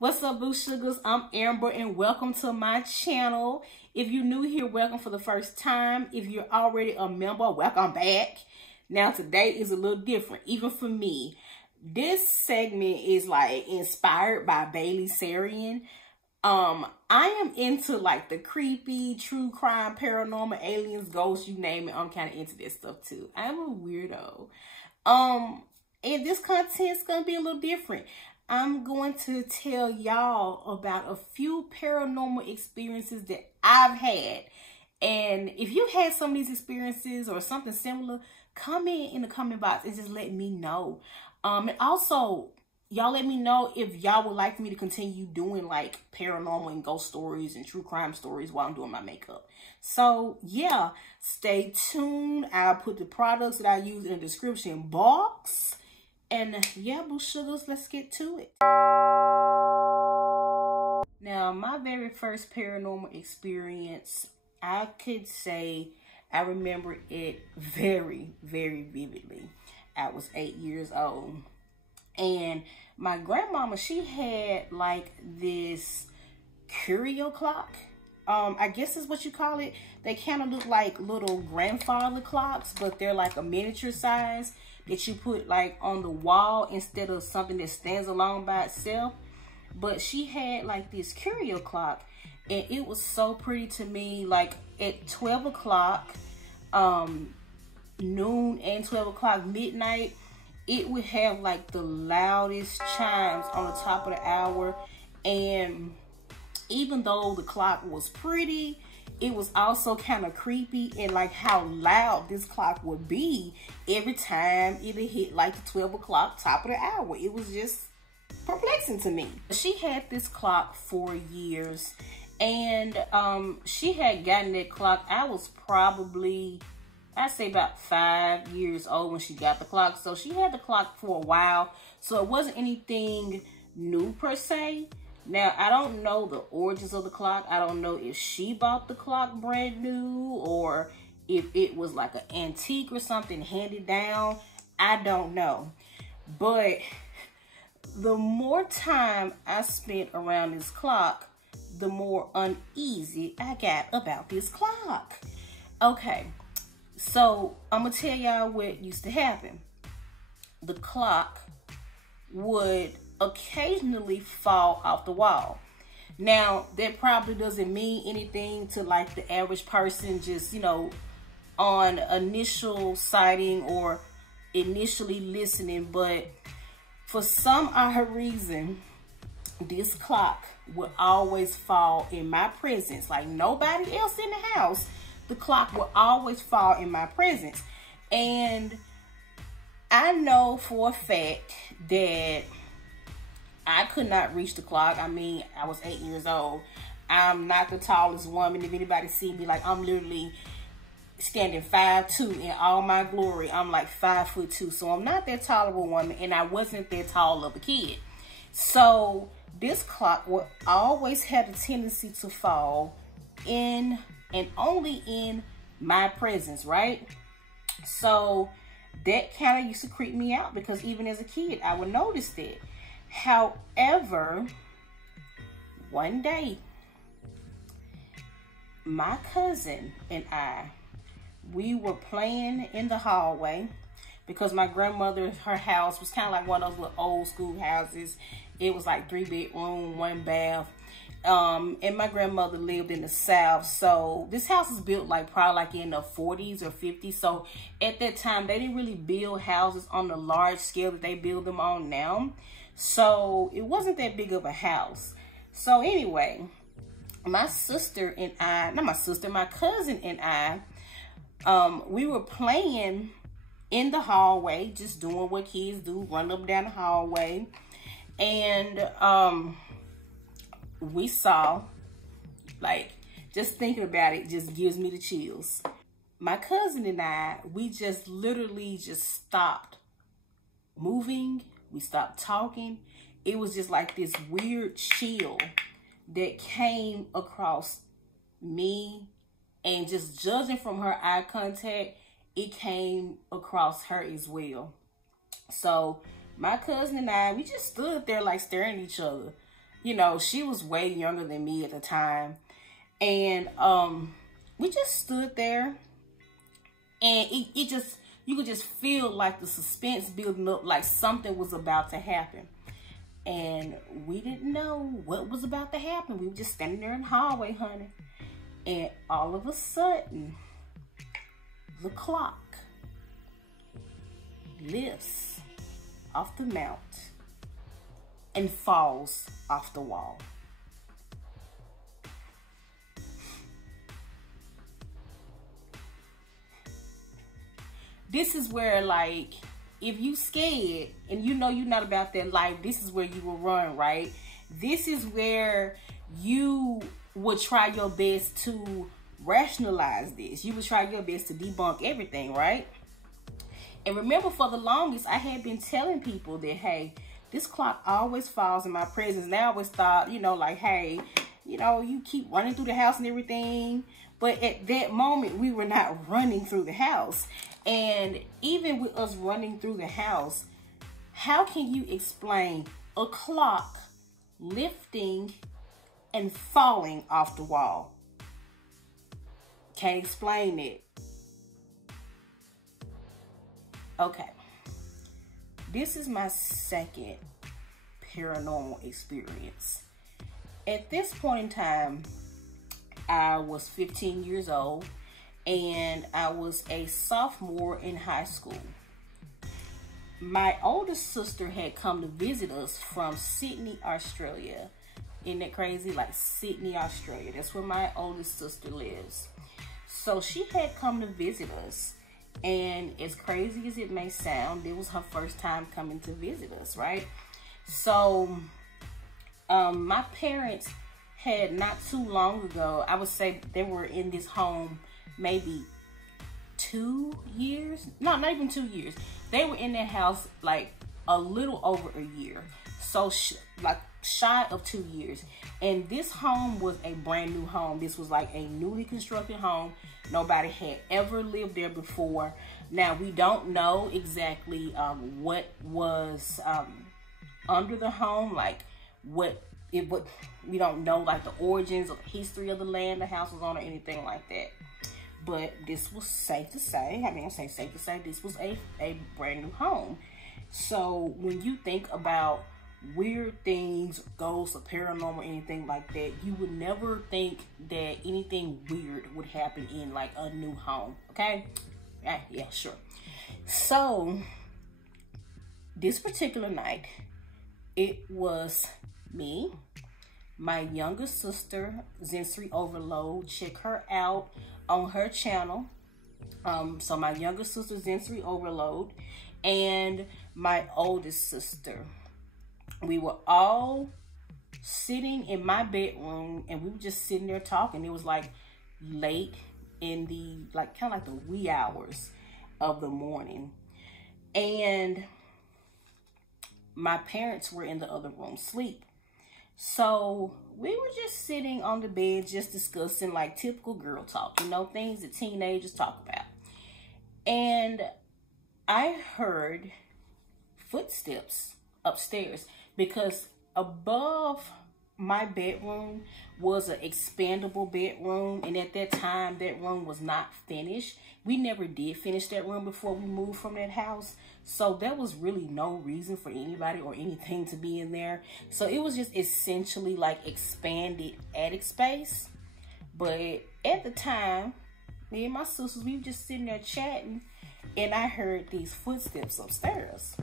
What's up, Boo Sugars? I'm Amber and welcome to my channel. If you're new here, welcome for the first time. If you're already a member, welcome back. Now today is a little different, even for me. This segment is like inspired by Bailey Serum. I am into like the creepy, true crime, paranormal, aliens, ghosts, you name it. I'm kind of into this stuff too. I'm a weirdo. And this content's gonna be a little different. I'm going to tell y'all about a few paranormal experiences that I've had. And if you had some of these experiences or something similar, comment in the comment box and just let me know. And also, y'all let me know if y'all would like me to continue doing like paranormal and ghost stories and true crime stories while I'm doing my makeup. So yeah, stay tuned. I'll put the products that I use in the description box. And yeah, Boo Sugars, let's get to it. Now, my very first paranormal experience, I could say I remember it very, very vividly. I was 8 years old. And my grandmama, she had like this curio clock. I guess is what you call it. They kind of look like little grandfather clocks, but they're like a miniature size that you put like on the wall instead of something that stands alone by itself. But she had like this curio clock and it was so pretty to me. Like at 12 o'clock, noon and 12 o'clock midnight, it would have like the loudest chimes on the top of the hour. And even though the clock was pretty, it was also kind of creepy, and like how loud this clock would be every time it hit like the 12 o'clock top of the hour. It was just perplexing to me. She had this clock for years, and she had gotten that clock. I was probably, I'd say about 5 years old when she got the clock. So she had the clock for a while. So it wasn't anything new per se. Now, I don't know the origins of the clock. I don't know if she bought the clock brand new or if it was like an antique or something handed down. I don't know. But the more time I spent around this clock, the more uneasy I got about this clock. Okay, so I'm going to tell y'all what used to happen. The clock would occasionally fall off the wall. Now, that probably doesn't mean anything to like the average person just, you know, on initial sighting or initially listening, but for some odd reason, this clock would always fall in my presence. Like nobody else in the house, the clock would always fall in my presence. And I know for a fact that I could not reach the clock. I mean, I was 8 years old. I'm not the tallest woman. If anybody see me, like I'm literally standing 5'2" in all my glory. I'm like 5'2", so I'm not that tall of a woman, and I wasn't that tall of a kid. So this clock would always have a tendency to fall in and only in my presence, right? So that kind of used to creep me out because even as a kid, I would notice that. However, one day, my cousin and I, we were playing in the hallway because my grandmother, her house was kind of like one of those little old school houses. It was like 3 bedroom, 1 bath. And my grandmother lived in the South. So this house is built like probably like in the 40s or 50s. So at that time, they didn't really build houses on the large scale that they build them on now. So it wasn't that big of a house. So anyway, my sister and I, not my sister, my cousin and I, we were playing in the hallway, just doing what kids do, running up and down the hallway. And we saw, like, just thinking about it just gives me the chills. My cousin and I, we just literally just stopped moving. We stopped talking. It was just like this weird chill that came across me, and just judging from her eye contact, it came across her as well. So my cousin and I, we just stood there like staring at each other. you know, she was way younger than me at the time. And we just stood there, and it just, you could just feel like the suspense building up, like something was about to happen. And we didn't know what was about to happen. We were just standing there in the hallway, honey. And all of a sudden, the clock lifts off the mount and falls off the wall. This is where, like, if you scared and you know you're not about that life, this is where you will run, right? This is where you would try your best to rationalize this. You would try your best to debunk everything, right? And remember, for the longest, I had been telling people that, hey, this clock always falls in my presence. And I always thought, you know, like, hey, you know, you keep running through the house and everything. But at that moment, we were not running through the house. And even with us running through the house, how can you explain a clock lifting and falling off the wall? Can't explain it. Okay. This is my second paranormal experience. At this point in time, I was 15 years old, and I was a sophomore in high school. My oldest sister had come to visit us from Sydney, Australia. Isn't that crazy? Like, Sydney, Australia. That's where my oldest sister lives. So she had come to visit us. And as crazy as it may sound, it was her first time coming to visit us, right? So my parents had not too long ago, I would say they were in this home maybe 2 years. No, not even 2 years. They were in that house like a little over a year. So like shy of 2 years. And this home was a brand new home. This was like a newly constructed home. Nobody had ever lived there before. Now, we don't know exactly what was under the home, like we don't know like the origins or history of the land the house was on or anything like that. But this was safe to say, I mean, I'm saying safe to say, this was a brand new home. So when you think about weird things, ghosts, or paranormal, anything like that, you would never think that anything weird would happen in like a new home, okay? Yeah, sure. So this particular night, it was me, my younger sister, Sensory Overload. Check her out on her channel. So my younger sister, Sensory Overload, and my oldest sister. We were all sitting in my bedroom, and we were just sitting there talking. It was like late in the, like, kind of like the wee hours of the morning. And my parents were in the other room asleep. So we were just sitting on the bed, just discussing like typical girl talk, you know, things that teenagers talk about. And I heard footsteps upstairs, because above my bedroom was an expandable bedroom, and at that time that room was not finished. We never did finish that room before we moved from that house, so there was really no reason for anybody or anything to be in there. So it was just essentially like expanded attic space. But at the time, me and my sisters, we were just sitting there chatting, and I heard these footsteps upstairs.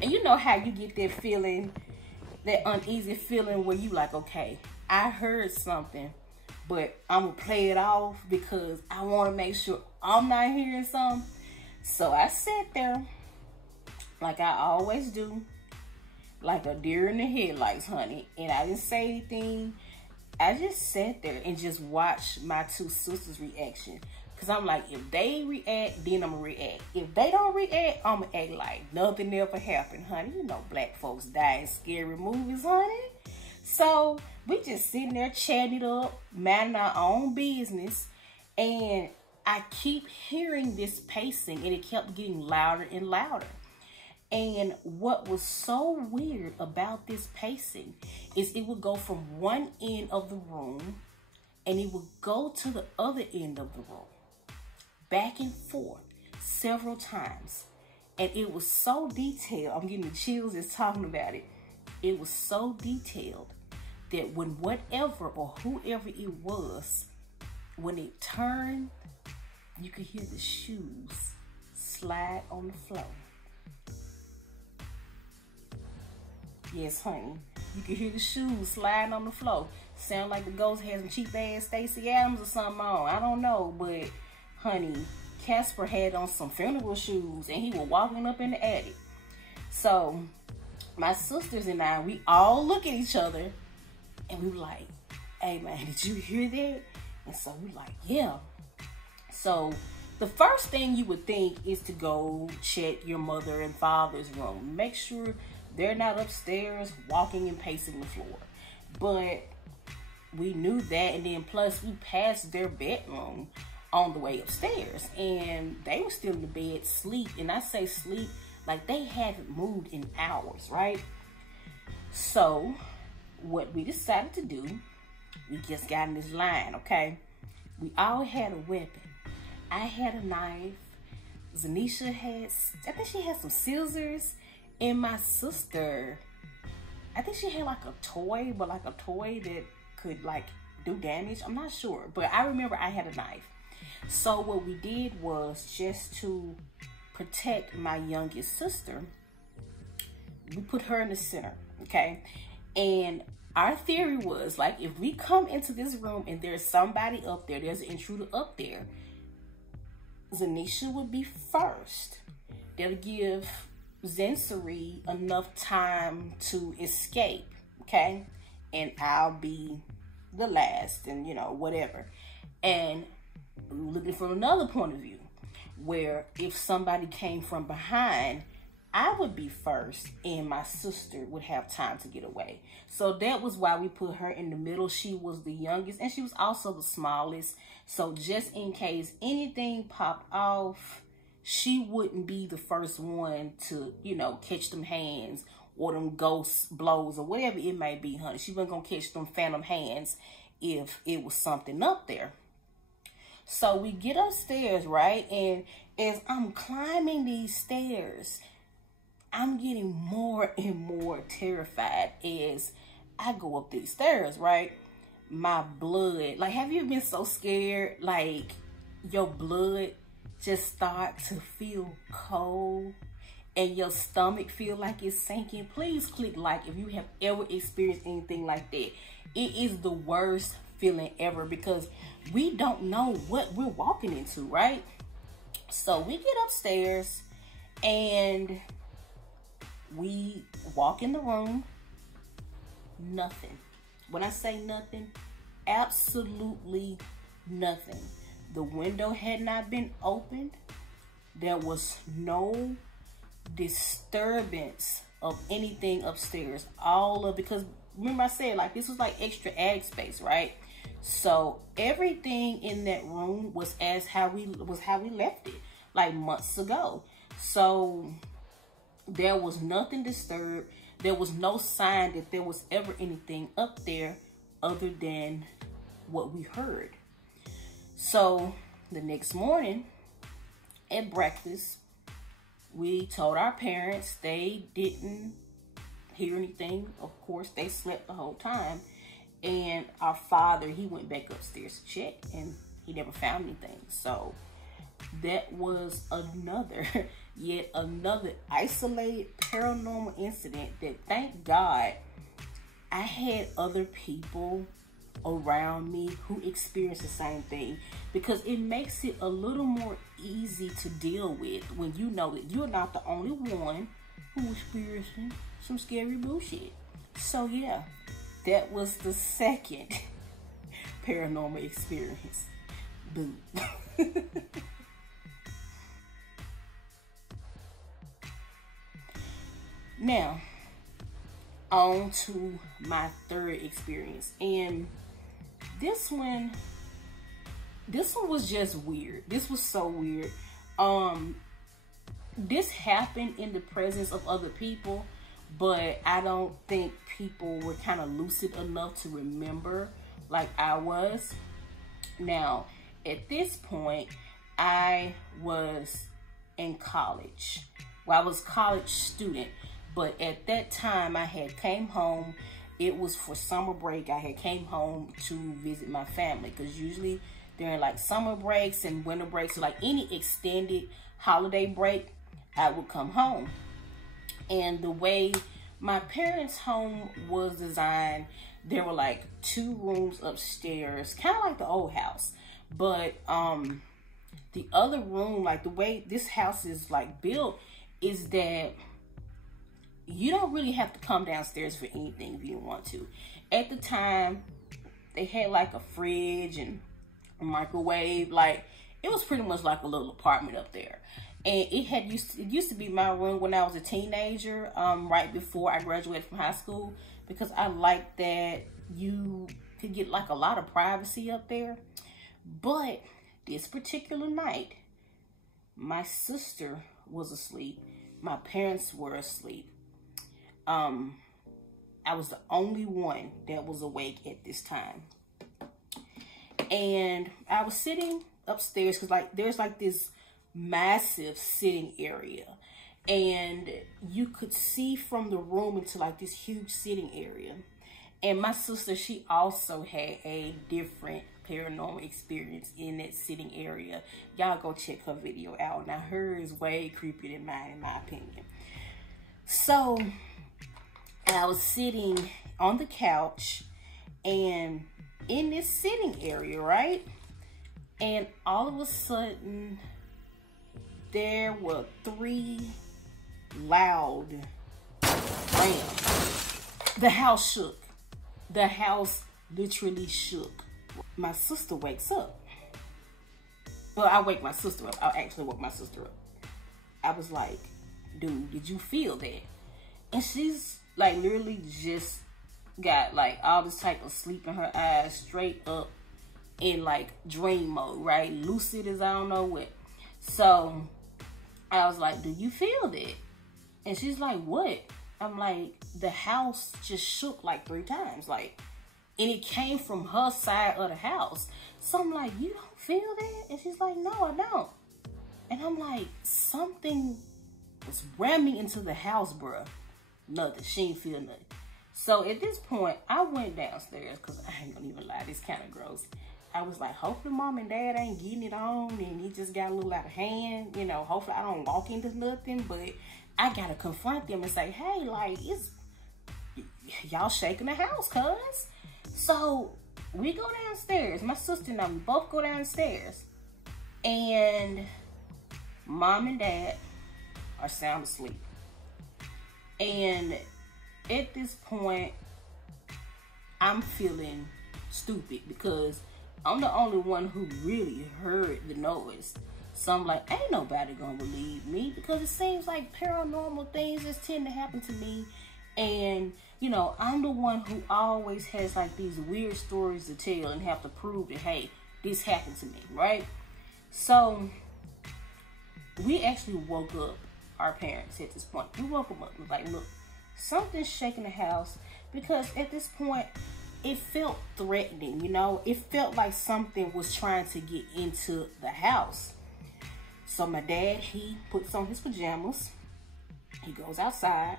And you know how you get that feeling, that uneasy feeling where you like, okay, I heard something, but I'm going to play it off because I want to make sure I'm not hearing something. So I sat there like I always do, like a deer in the headlights, honey. And I didn't say anything. I just sat there and just watched my two sisters' reaction. Because I'm like, if they react, then I'm going to react. If they don't react, I'm going to act like nothing ever happened, honey. You know, black folks die in scary movies, honey. So we just sitting there chatting it up, minding our own business. And I keep hearing this pacing, and it kept getting louder and louder. And what was so weird about this pacing is it would go from one end of the room and it would go to the other end of the room, back and forth several times. And it was so detailed. I'm getting the chills just talking about it. It was so detailed that when whatever or whoever it was, when it turned, you could hear the shoes slide on the floor. Yes, honey. You could hear the shoes sliding on the floor. Sound like the ghost had some cheap ass Stacey Adams or something on. I don't know, but honey, Casper had on some funeral shoes and he was walking up in the attic. So my sisters and I, we all look at each other and we were like, hey man, did you hear that? And so we like, yeah. So the first thing you would think is to go check your mother and father's room. Make sure they're not upstairs walking and pacing the floor. But we knew that, and then plus we passed their bedroom on the way upstairs and they were still in the bed sleep. And I say sleep like they hadn't moved in hours, right? So what we decided to do, we just got in this line, okay? We all had a weapon. I had a knife. Zanisha had, I think she had some scissors. And my sister, I think she had like a toy, but like a toy that could like do damage. I'm not sure, but I remember I had a knife. So what we did was, just to protect my youngest sister, we put her in the center, okay? And our theory was, like, if we come into this room and there's somebody up there, there's an intruder up there, Zanisha would be first. That'll give Zensari enough time to escape, okay? And I'll be the last, and you know, whatever. And looking from another point of view, where if somebody came from behind, I would be first and my sister would have time to get away. So that was why we put her in the middle. She was the youngest and she was also the smallest. So just in case anything popped off, she wouldn't be the first one to, you know, catch them hands or them ghost blows or whatever it may be, honey. She wasn't going to catch them phantom hands if it was something up there. So we get upstairs, right? And as I'm climbing these stairs, I'm getting more and more terrified as I go up these stairs, right? My blood, like, have you been so scared, like, your blood just start to feel cold and your stomach feel like it's sinking? Please click like if you have ever experienced anything like that. It is the worst feeling ever because we don't know what we're walking into, right? So we get upstairs and we walk in the room. Nothing. When I say nothing, absolutely nothing. The window had not been opened. There was no disturbance of anything upstairs. Because remember I said, like, this was like extra attic space, right? So everything in that room was how we left it, like months ago. So there was nothing disturbed. There was no sign that there was ever anything up there other than what we heard. So the next morning at breakfast, we told our parents. They didn't hear anything. Of course, they slept the whole time. And our father, he went back upstairs to check and he never found anything. So that was yet another isolated paranormal incident that, thank God, I had other people around me who experienced the same thing, because it makes it a little more easy to deal with when you know that you're not the only one who experiencing some scary bullshit. So yeah, that was the second paranormal experience. Boo. Now, on to my third experience. And this one was just weird. This was so weird. this happened in the presence of other people, but I don't think people were kind of lucid enough to remember like I was. Now, at this point, I was in college. Well, I was a college student, but at that time I had came home. It was for summer break. I had came home to visit my family, because usually during like summer breaks and winter breaks, or like any extended holiday break, I would come home. And the way my parents' home was designed, there were like 2 rooms upstairs, kind of like the old house. But the other room, like the way this house is like built, is that you don't really have to come downstairs for anything if you don't want to. At the time, they had like a fridge and a microwave. Like, it was pretty much like a little apartment up there. And it used to be my room when I was a teenager, right before I graduated from high school, because I liked that you could get like a lot of privacy up there. But this particular night, my sister was asleep. My parents were asleep. I was the only one that was awake at this time. And I was sitting upstairs, because like there's like this massive sitting area, and you could see from the room into like this huge sitting area. And my sister, she also had a different paranormal experience in that sitting area. Y'all go check her video out. Now, hers is way creepier than mine, in my opinion. So I was sitting on the couch and in this sitting area, right? And all of a sudden, there were 3 loud bams. The house shook. The house literally shook. My sister wakes up. Well, I wake my sister up. I actually woke my sister up. I was like, dude, did you feel that? And she's like literally just got like all this type of sleep in her eyes, straight up in like dream mode, right? Lucid as I don't know what. So I was like, do you feel that? And she's like, what? I'm like, the house just shook like 3 times, like, and it came from her side of the house. So I'm like, you don't feel that? And she's like, no, I don't. And I'm like, something was ramming into the house, bruh. Nothing. She ain't feel nothing. So at this point, I went downstairs, because I ain't gonna even lie, this kind of gross. I was like, hopefully mom and dad ain't getting it on and it just got a little out of hand. You know, hopefully I don't walk into nothing, but I gotta confront them and say, hey, like, it's y'all shaking the house, cuz. So we go downstairs. My sister and I, we both go downstairs. And mom and dad are sound asleep. And at this point, I'm feeling stupid, because I'm the only one who really heard the noise. So I'm like, ain't nobody gonna believe me, because it seems like paranormal things just tend to happen to me. And, you know, I'm the one who always has like these weird stories to tell and have to prove that, hey, this happened to me, right? So we actually woke up our parents at this point. We woke them up and was like, look, something's shaking the house, because at this point, it felt threatening, you know? It felt like something was trying to get into the house. So my dad, he puts on his pajamas. He goes outside,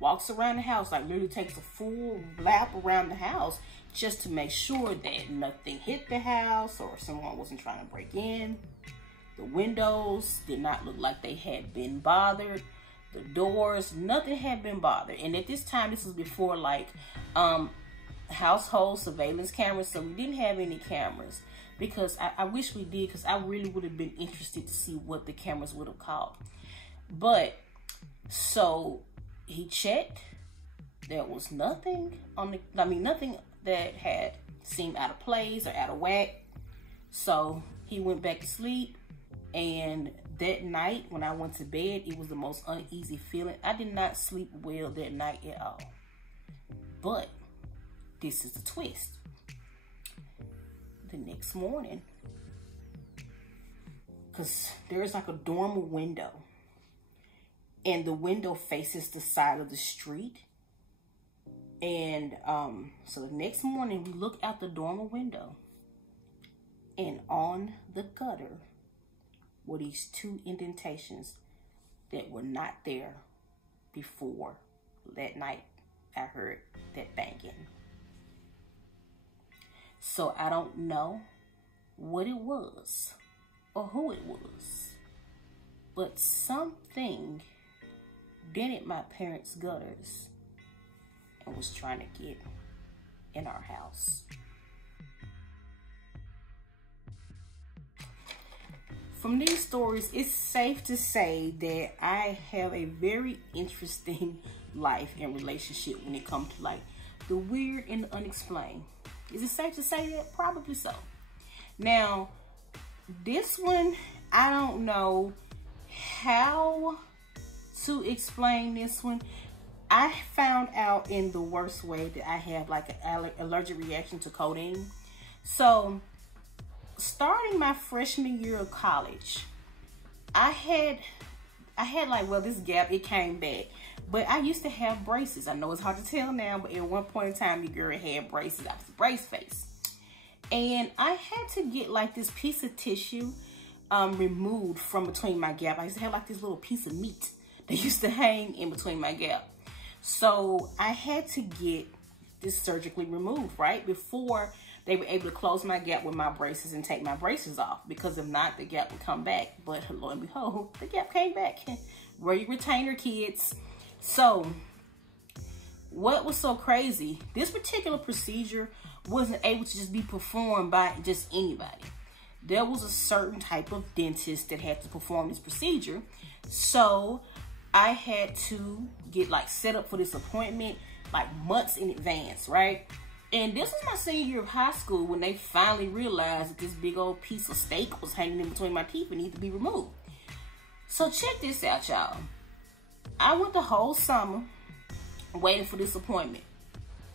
walks around the house, like literally takes a full lap around the house just to make sure that nothing hit the house or someone wasn't trying to break in. The windows did not look like they had been bothered. The doors, nothing had been bothered. And at this time, this was before like household surveillance cameras, so we didn't have any cameras, because I wish we did, because I really would have been interested to see what the cameras would have caught. But so he checked. There was nothing on the, nothing that had seemed out of place or out of whack. So he went back to sleep. And that night when I went to bed, it was the most uneasy feeling. I did not sleep well that night at all. But this is the twist. The next morning, because there's like a dormer window and the window faces the side of the street. And so the next morning we look out the dormer window, and on the gutter were these 2 indentations that were not there before that night I heard that banging. So I don't know what it was or who it was, but something dented my parents' gutters and was trying to get in our house. From these stories, it's safe to say that I have a very interesting life and relationship when it comes to like the weird and the unexplained. Is it safe to say that? Probably so. Now, this one, I don't know how to explain this one. I found out in the worst way that I have like an allergic reaction to codeine. So, starting my freshman year of college, I had like, well, this gap, it came back. But I used to have braces. I know it's hard to tell now, but at one point in time, your girl had braces. I was brace face. And I had to get like this piece of tissue removed from between my gap. I used to have like this little piece of meat that used to hang in between my gap. So I had to get this surgically removed, right? Before they were able to close my gap with my braces and take my braces off. Because if not, the gap would come back. But lo and behold, the gap came back. Wear your retainer, kids. So, what was so crazy, this particular procedure wasn't able to just be performed by just anybody. There was a certain type of dentist that had to perform this procedure. So, I had to get like set up for this appointment like months in advance, right? And this was my senior year of high school when they finally realized that this big old piece of steak was hanging in between my teeth and needed to be removed. So check this out, y'all. I went the whole summer waiting for this appointment.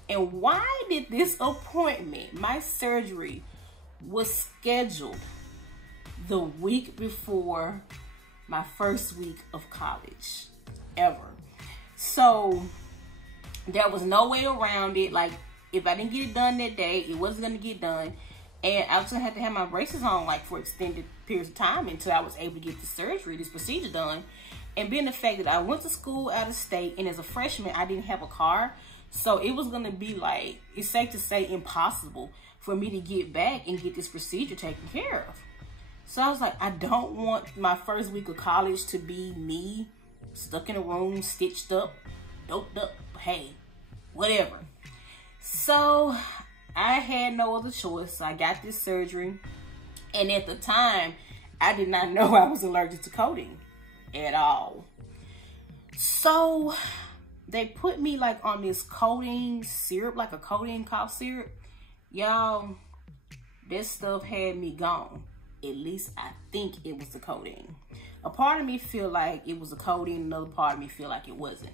And why did this appointment, my surgery, was scheduled the week before my first week of college ever? So there was no way around it. Like, if I didn't get it done that day, it wasn't going to get done. And I was going to have to have my braces on like for extended periods of time until I was able to get the surgery, this procedure done. And being the fact that I went to school out of state, and as a freshman, I didn't have a car. So it was going to be like, it's safe to say, impossible for me to get back and get this procedure taken care of. So I was like, I don't want my first week of college to be me stuck in a room, stitched up, doped up, hey, whatever. So I had no other choice. So I got this surgery. And at the time, I did not know I was allergic to codeine at all. So they put me like on this codeine syrup, like a codeine cough syrup. Y'all, this stuff had me gone. At least I think it was the codeine. A part of me feel like it was the codeine, another part of me feel like it wasn't.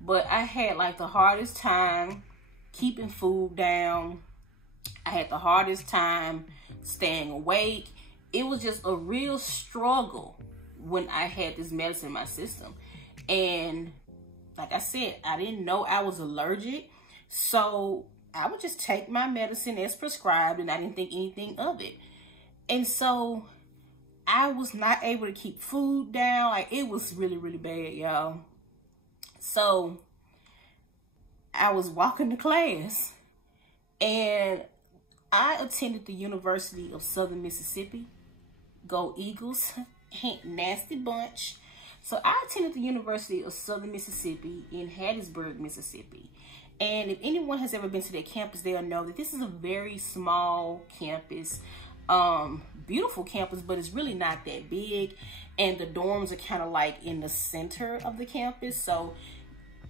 But I had like the hardest time keeping food down. I had the hardest time staying awake. It was just a real struggle when I had this medicine in my system. And like I said, I didn't know I was allergic. So I would just take my medicine as prescribed, and I didn't think anything of it. And so I was not able to keep food down. Like, it was really, really bad, y'all. So I was walking to class, and I attended the University of Southern Mississippi. Go Eagles. Nasty bunch. So I attended the University of Southern Mississippi in Hattiesburg, Mississippi. And if anyone has ever been to their campus, they'll know that this is a very small campus. Beautiful campus, but it's really not that big. And the dorms are kind of like in the center of the campus. So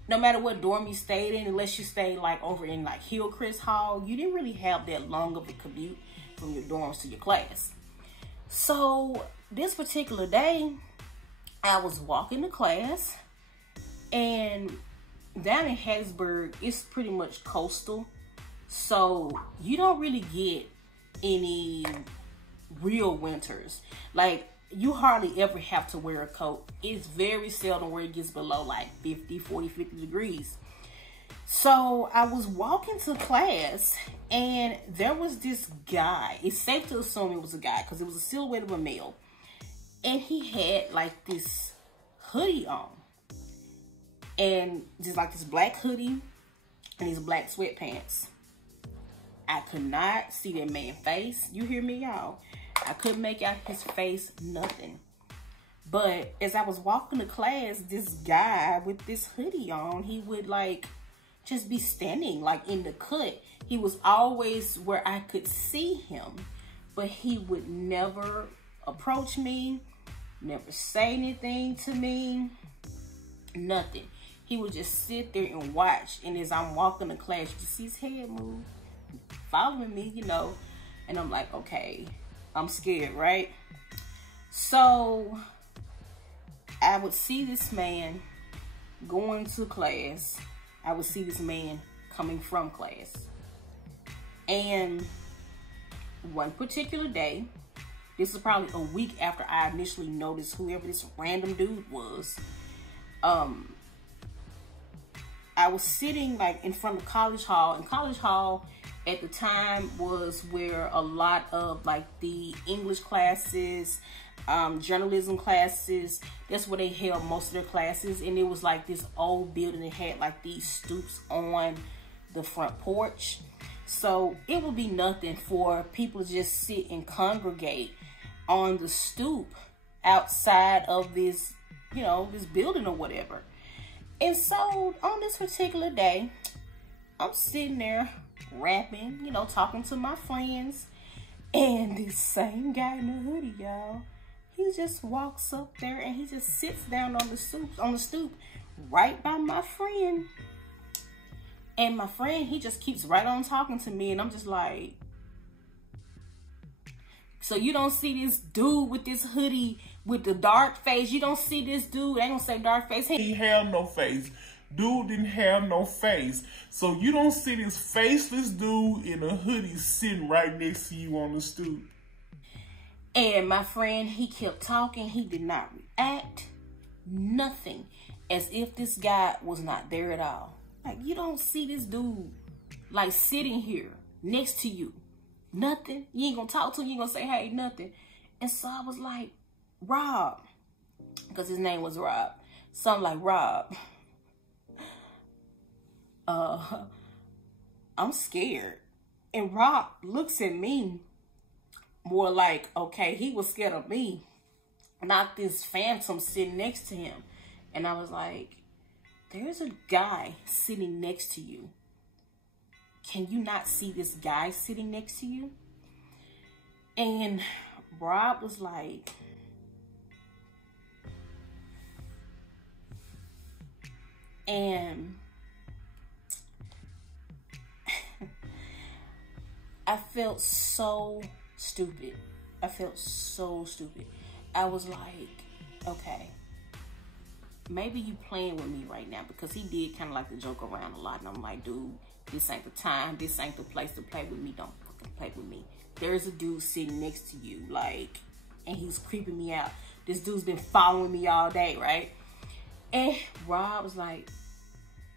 no matter what dorm you stayed in, unless you stayed like over in like Hillcrest Hall, you didn't really have that long of a commute from your dorms to your class. So this particular day, I was walking to class, and down in Hattiesburg, it's pretty much coastal. So you don't really get any real winters. Like, you hardly ever have to wear a coat. It's very seldom where it gets below like 50 degrees. So I was walking to class and there was this guy. It's safe to assume it was a guy because it was a silhouette of a male. And he had like this hoodie on. And just like this black hoodie and these black sweatpants. I could not see that man's face. You hear me, y'all? I couldn't make out his face, nothing. But as I was walking to class, this guy with this hoodie on, he would like just be standing like in the cut. He was always where I could see him, but he would never approach me, never say anything to me, nothing. He would just sit there and watch. And as I'm walking to class, you see his head move, following me, you know. And I'm like, okay, I'm scared, right? So I would see this man going to class. I would see this man coming from class. And one particular day, this was probably a week after I initially noticed whoever this random dude was, I was sitting like in front of College Hall, and College Hall at the time was where a lot of like the English classes, journalism classes, that's where they held most of their classes. And it was like this old building that had like these stoops on the front porch. So it would be nothing for people to just sit and congregate on the stoop outside of this, you know, this building or whatever. And so on this particular day, I'm sitting there rapping, you know, talking to my friends. And this same guy in the hoodie, y'all, he just walks up there and he just sits down on the stoop right by my friend. And my friend, he just keeps right on talking to me. And I'm just like, so you don't see this dude with this hoodie with the dark face? You don't see this dude? I ain't gonna say dark face. He had no face. Dude didn't have no face. So you don't see this faceless dude in a hoodie sitting right next to you on the stoop. And my friend, he kept talking. He did not react. Nothing. As if this guy was not there at all. Like, you don't see this dude, like, sitting here next to you. Nothing. You ain't gonna talk to him. You ain't gonna say, hey, nothing. And so I was like, Rob. Because his name was Rob. So I'm like, Rob, I'm scared. And Rob looks at me more like, okay, he was scared of me, not this phantom sitting next to him. And I was like, there's a guy sitting next to you. Can you not see this guy sitting next to you? And Rob was like, and I felt so stupid. I felt so stupid. I was like, okay, maybe you playing with me right now, because he did kind of like to joke around a lot. And I'm like, dude, this ain't the time. This ain't the place to play with me. Don't fucking play with me. There's a dude sitting next to you, like, and he's creeping me out. This dude's been following me all day, right? And Rob was like,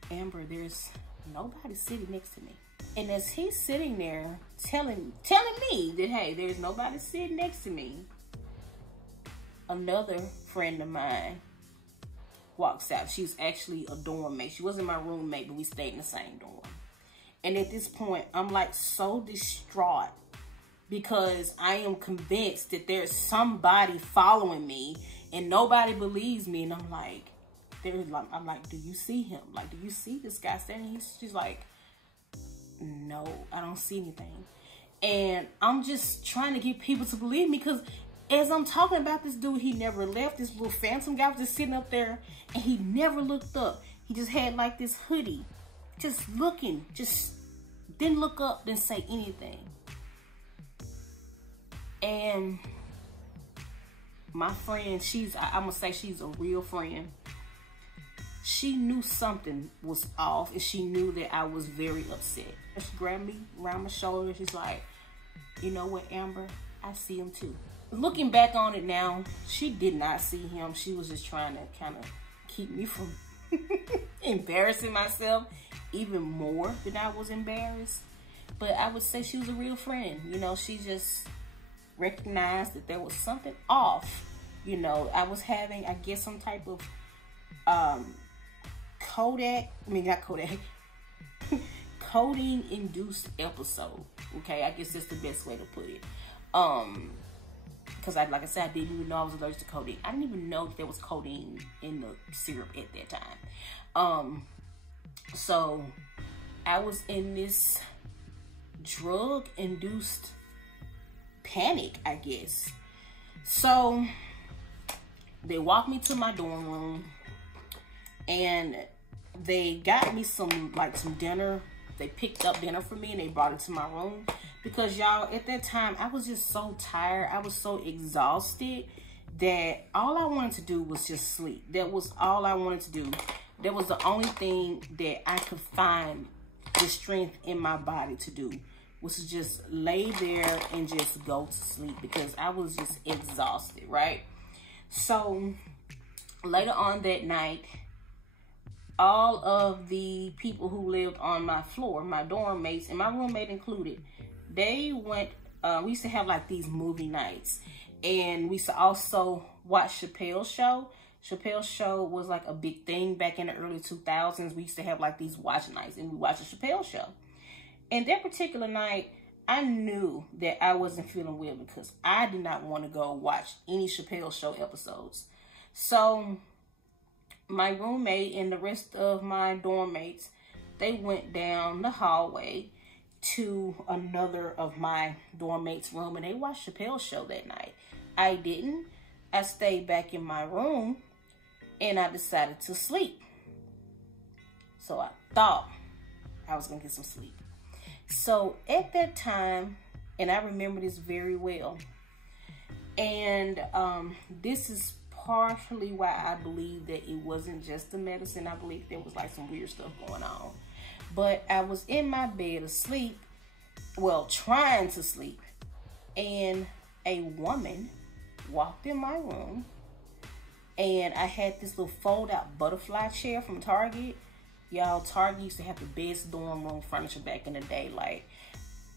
Amber, there's nobody sitting next to me. And as he's sitting there telling me that, hey, there's nobody sitting next to me, another friend of mine walks out. She's actually a dorm mate. She wasn't my roommate, but we stayed in the same dorm. And at this point, I'm like so distraught because I am convinced that there's somebody following me and nobody believes me. And I'm like, I'm like, do you see him? Like, do you see this guy standing? She's like, no, I don't see anything. And I'm just trying to get people to believe me, because as I'm talking about this dude, he never left. This little phantom guy was just sitting up there and he never looked up. He just had like this hoodie, just looking, just didn't look up, didn't say anything. And my friend, I'm gonna say she's a real friend. She knew something was off, and she knew that I was very upset. She grabbed me around my shoulder. She's like, you know what, Amber? I see him too. looking back on it now, she did not see him. She was just trying to kind of keep me from embarrassing myself even more than I was embarrassed. But I would say she was a real friend. You know, she just recognized that there was something off. You know, I was having, I guess, some type of codeine-induced episode. Okay, I guess that's the best way to put it. Because like I said, I didn't even know I was allergic to codeine. I didn't even know that there was codeine in the syrup at that time. So I was in this drug-induced panic, I guess. So they walked me to my dorm room and they got me some dinner. They picked up dinner for me and they brought it to my room. Because y'all, at that time, I was just so tired. I was so exhausted that all I wanted to do was just sleep. That was all I wanted to do. That was the only thing that I could find the strength in my body to do, was to just lay there and just go to sleep because I was just exhausted, right? So later on that night, all of the people who lived on my floor, my dorm mates, and my roommate included, they went, we used to have like these movie nights. And we used to also watch Chappelle's Show. Chappelle's Show was like a big thing back in the early 2000s. We used to have like these watch nights and we watched the Chappelle Show. And that particular night, I knew that I wasn't feeling well because I did not want to go watch any Chappelle Show episodes. So my roommate and the rest of my dorm mates, they went down the hallway to another of my dorm mates' room and they watched Chappelle's Show that night. I didn't. I stayed back in my room and I decided to sleep. So I thought I was going to get some sleep. So at that time, and I remember this very well, and this is partially why I believe that it wasn't just the medicine. I believe there was like some weird stuff going on. But I was in my bed asleep, well, trying to sleep, and a woman walked in my room, and I had this little fold-out butterfly chair from Target. Y'all, Target used to have the best dorm room furniture back in the day. Like,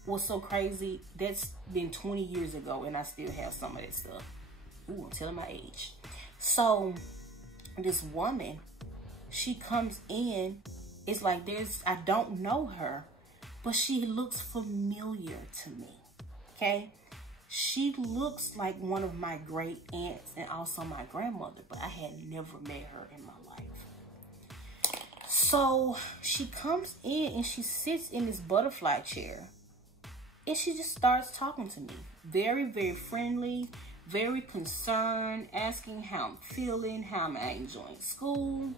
what's so crazy, that's been 20 years ago, and I still have some of that stuff. Ooh, I'm telling my age. So, this woman, she comes in. It's like I don't know her, but she looks familiar to me, okay? She looks like one of my great aunts and also my grandmother, but I had never met her in my life. So she comes in and she sits in this butterfly chair and she just starts talking to me. Very, very friendly, very concerned, asking how I'm feeling, how am I enjoying school.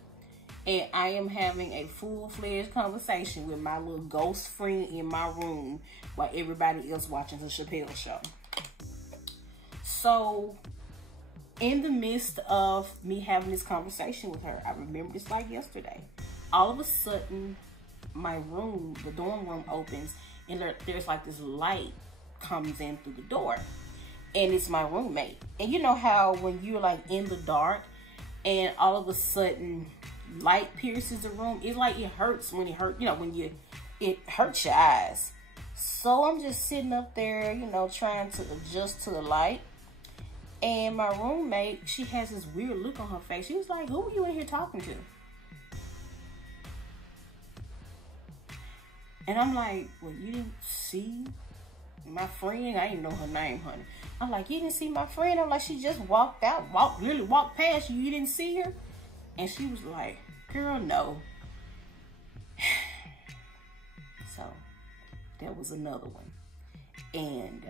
And I am having a full-fledged conversation with my little ghost friend in my room while everybody else watching the Chappelle Show. So, in the midst of me having this conversation with her, I remember this like yesterday. All of a sudden, my room, the dorm room opens, and there's like this light comes in through the door. And it's my roommate. And you know how when you're like in the dark, and all of a sudden light pierces the room, it's like it hurts when it hurts, you know, when it hurts your eyes. So I'm just sitting up there, you know, trying to adjust to the light. And my roommate, she has this weird look on her face. She was like, who are you in here talking to? And I'm like, well, you didn't see my friend? I didn't know her name, honey. I'm like, you didn't see my friend? I'm like, she just walked out, literally walked past you. You didn't see her? And she was like, girl, no. So that was another one. And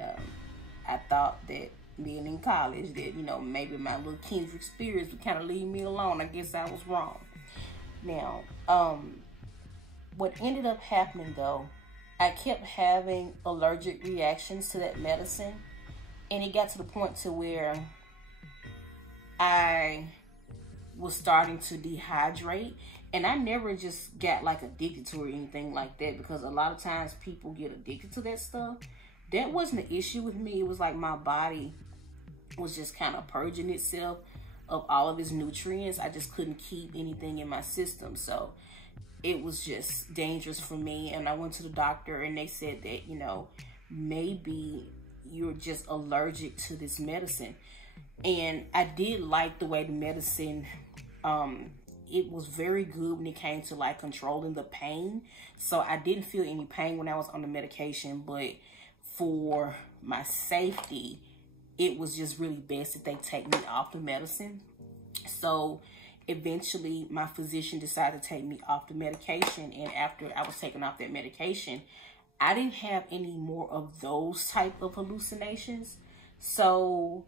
I thought that being in college, that, you know, maybe my little kindred spirits would kind of leave me alone. I guess I was wrong. Now, what ended up happening though, I kept having allergic reactions to that medicine. And it got to the point to where I was starting to dehydrate. And I never just got like addicted to it or anything like that, because a lot of times people get addicted to that stuff. That wasn't the issue with me. It was like my body was just kind of purging itself of all of its nutrients. I just couldn't keep anything in my system. So it was just dangerous for me. And I went to the doctor and they said that, you know, maybe you're just allergic to this medicine. And I did like the way the medicine, it was very good when it came to like controlling the pain. So I didn't feel any pain when I was on the medication, but for my safety, it was just really best that they take me off the medicine. So eventually my physician decided to take me off the medication. And after I was taken off that medication, I didn't have any more of those type of hallucinations. So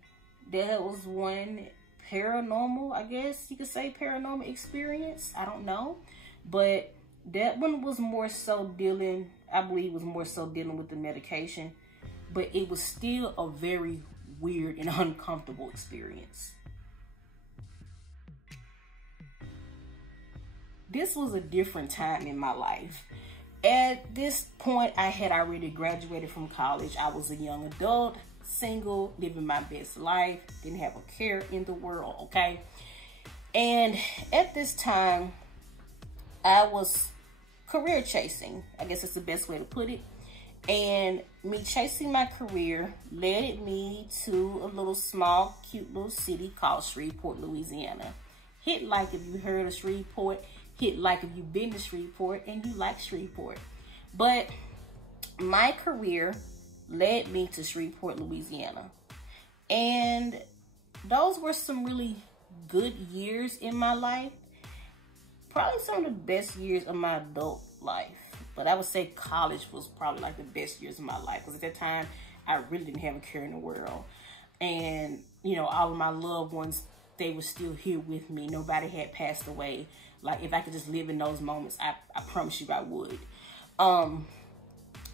that was one paranormal, I guess you could say, paranormal experience. I don't know. But that one was more so dealing, I believe was more so dealing with the medication. But it was still a very weird and uncomfortable experience. This was a different time in my life. At this point, I had already graduated from college. I was a young adult, single, living my best life, didn't have a care in the world, okay? And at this time, I was career chasing. I guess that's the best way to put it. And me chasing my career led me to a little small, cute little city called Shreveport, Louisiana. Hit like if you heard of Shreveport. Hit like if you've been to Shreveport and you like Shreveport. But my career led me to Shreveport, Louisiana. And those were some really good years in my life. Probably some of the best years of my adult life. But I would say college was probably like the best years of my life. Because at that time, I really didn't have a care in the world. And, you know, all of my loved ones, they were still here with me. Nobody had passed away. Like, if I could just live in those moments, I promise you I would.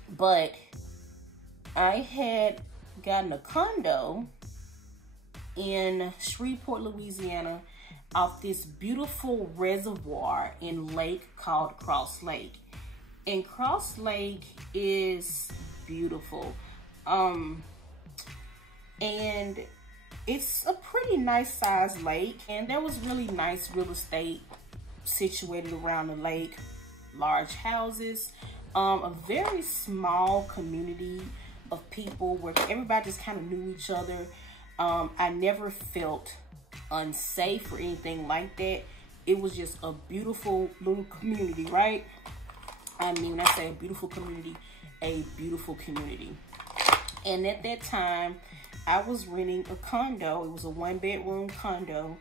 But I had gotten a condo in Shreveport, Louisiana, off this beautiful reservoir and lake called Cross Lake. And Cross Lake is beautiful. And it's a pretty nice sized lake. And there was really nice real estate situated around the lake. Large houses. A very small community of people where everybody just kind of knew each other. I never felt unsafe or anything like that. It was just a beautiful little community, right? I mean, when I say a beautiful community, a beautiful community. And at that time, I was renting a condo. It was a 1-bedroom condo,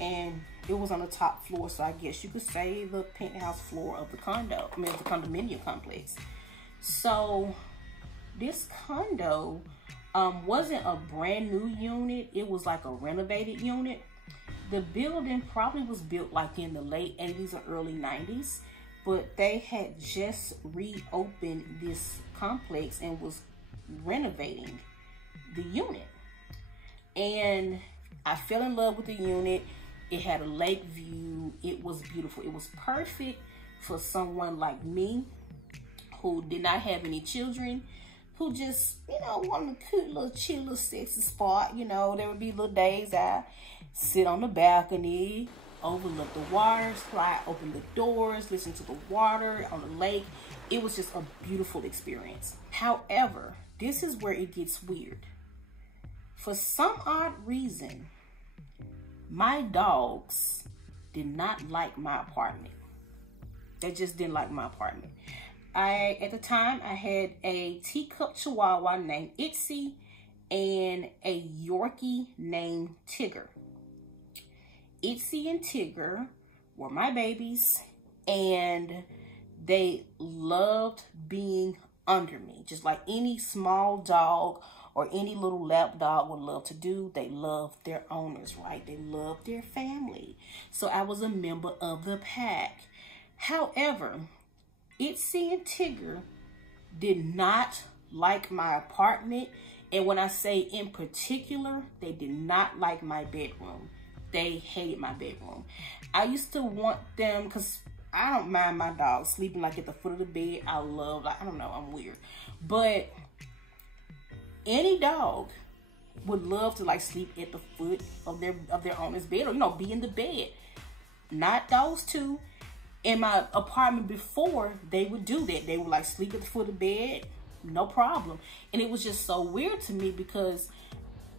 and it was on the top floor. So I guess you could say the penthouse floor of the condo, I mean, the condominium complex. So this condo wasn't a brand new unit. It was like a renovated unit. The building probably was built like in the late 80s or early 90s. But they had just reopened this complex and was renovating the unit. And I fell in love with the unit. It had a lake view. It was beautiful. It was perfect for someone like me who did not have any children, who just, you know, wanted a cute little chill, little sexy spot. You know, there would be little days I sit on the balcony, overlook the water, slide open the doors, listen to the water on the lake. It was just a beautiful experience. However, this is where it gets weird. For some odd reason, my dogs did not like my apartment. They just didn't like my apartment. At the time, I had a teacup chihuahua named Itsy and a Yorkie named Tigger. Itsy and Tigger were my babies, and they loved being under me, just like any small dog or any little lap dog would love to do. They loved their owners, right? They loved their family. So I was a member of the pack. However, Itsy and Tigger did not like my apartment. And when I say in particular, they did not like my bedroom. They hated my bedroom. I used to want them, because I don't mind my dog sleeping like at the foot of the bed. I love, like, I don't know, I'm weird. But any dog would love to like sleep at the foot of their owner's bed, or you know, be in the bed. Not those two. In my apartment before, they would do that. They would like sleep at the foot of the bed, no problem. And it was just so weird to me because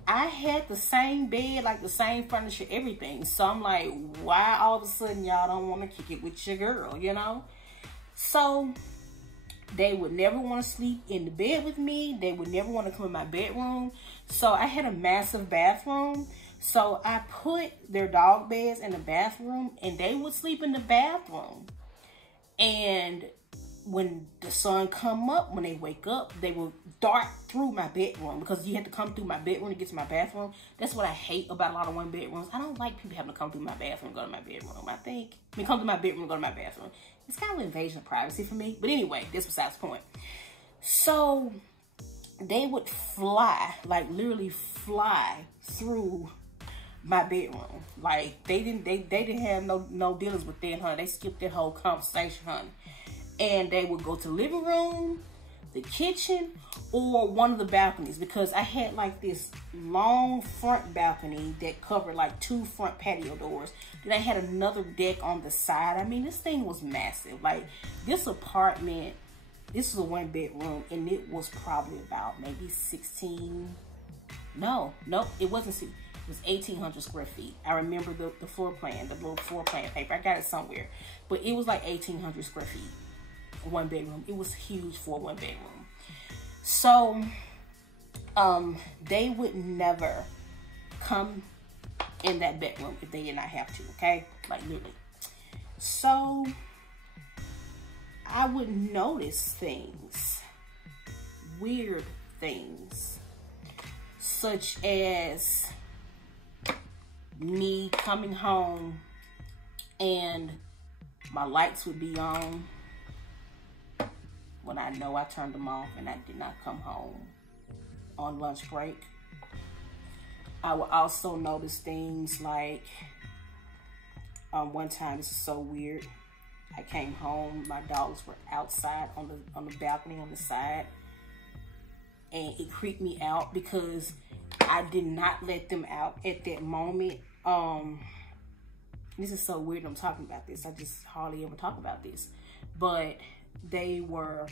I had the same bed, like the same furniture, everything. So I'm like, why all of a sudden y'all don't want to kick it with your girl, you know? So they would never want to sleep in the bed with me. They would never want to come in my bedroom. So I had a massive bathroom. So I put their dog beds in the bathroom and they would sleep in the bathroom. And when the sun come up, when they wake up, they will dart through my bedroom because you have to come through my bedroom to get to my bathroom. That's what I hate about a lot of one bedrooms. I don't like people having to come through my bathroom, go to my bedroom. Come to my bedroom, go to my bathroom. It's kind of an invasion of privacy for me. But anyway, that's besides the point. So they would fly, like literally fly through my bedroom. Like they didn't have no dealings with that, honey. They skipped that whole conversation, honey. And they would go to the living room, the kitchen, or one of the balconies, because I had like this long front balcony that covered like 2 front patio doors. Then I had another deck on the side. I mean, this thing was massive. Like this apartment, this is a 1-bedroom, and it was probably about maybe 16. No, it wasn't 16. It was 1,800 square feet. I remember the floor plan, the little floor plan paper. I got it somewhere, but it was like 1,800 square feet. 1 bedroom. It was huge for a 1 bedroom. So they would never come in that bedroom if they did not have to, okay? Like literally. So I would notice things, weird things, such as me coming home and my lights would be on when I know I turned them off and I did not come home on lunch break. I would also notice things like, one time, this is so weird, I came home, my dogs were outside on the balcony on the side, and it creeped me out because I did not let them out at that moment. This is so weird I'm talking about this. I just hardly ever talk about this. But they were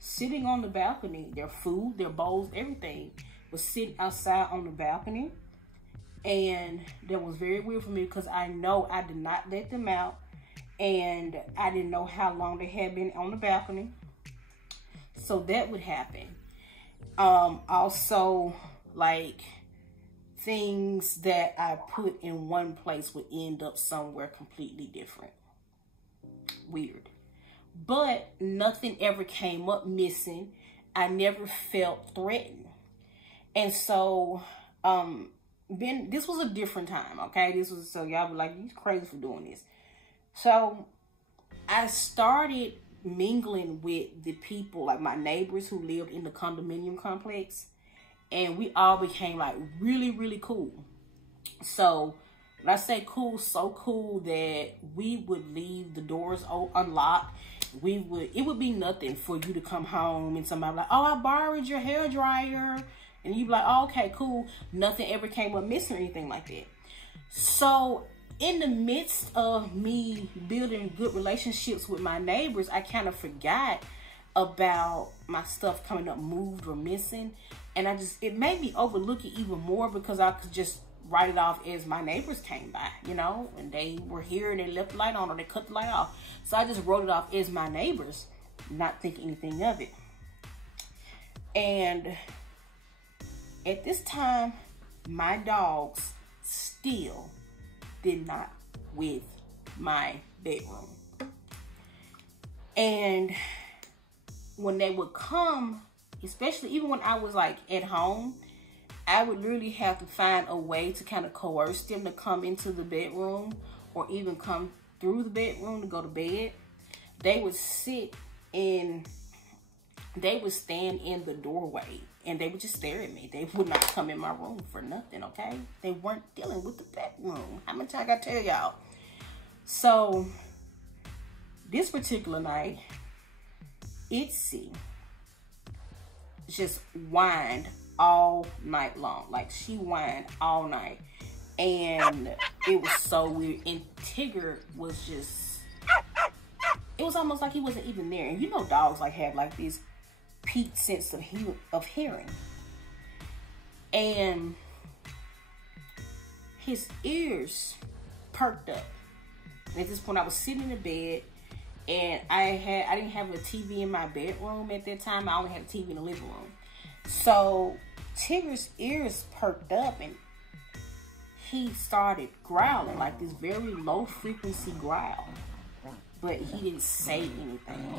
sitting on the balcony. Their food, their bowls, everything was sitting outside on the balcony. And that was very weird for me because I know I did not let them out. And I didn't know how long they had been on the balcony. So that would happen. Also, like, things that I put in one place would end up somewhere completely different. Weird. But nothing ever came up missing. I never felt threatened. And so, this was a different time, okay? This was, so y'all be like, you crazy for doing this. So, I started mingling with the people, like my neighbors who lived in the condominium complex. And we all became like really, really cool. So when I say cool, so cool that we would leave the doors unlocked. It would be nothing for you to come home and somebody like, oh, I borrowed your hairdryer. And you'd be like, oh, okay, cool. Nothing ever came up missing or anything like that. So in the midst of me building good relationships with my neighbors, I kind of forgot about my stuff coming up moved or missing. And it made me overlook it even more because I could just write it off as my neighbors came by, you know, and they were here and they left the light on or they cut the light off. So I just wrote it off as my neighbors, not thinking anything of it. And at this time, my dogs still did not with my bedroom. And when they would come, especially even when I was like at home, I would really have to find a way to kind of coerce them to come into the bedroom or even come through the bedroom to go to bed. They would stand in the doorway and they would just stare at me. They would not come in my room for nothing, okay? They weren't dealing with the bedroom. How much I gotta tell y'all? So this particular night, Itsy just whined all night long. Like, she whined all night. And it was so weird. And Tigger was just, it was almost like he wasn't even there. And you know dogs like have like this peaked sense of hearing. And his ears perked up. And at this point I was sitting in the bed, and I didn't have a TV in my bedroom at that time. I only had a TV in the living room. So Tigger's ears perked up, and he started growling, like this very low frequency growl. But he didn't say anything.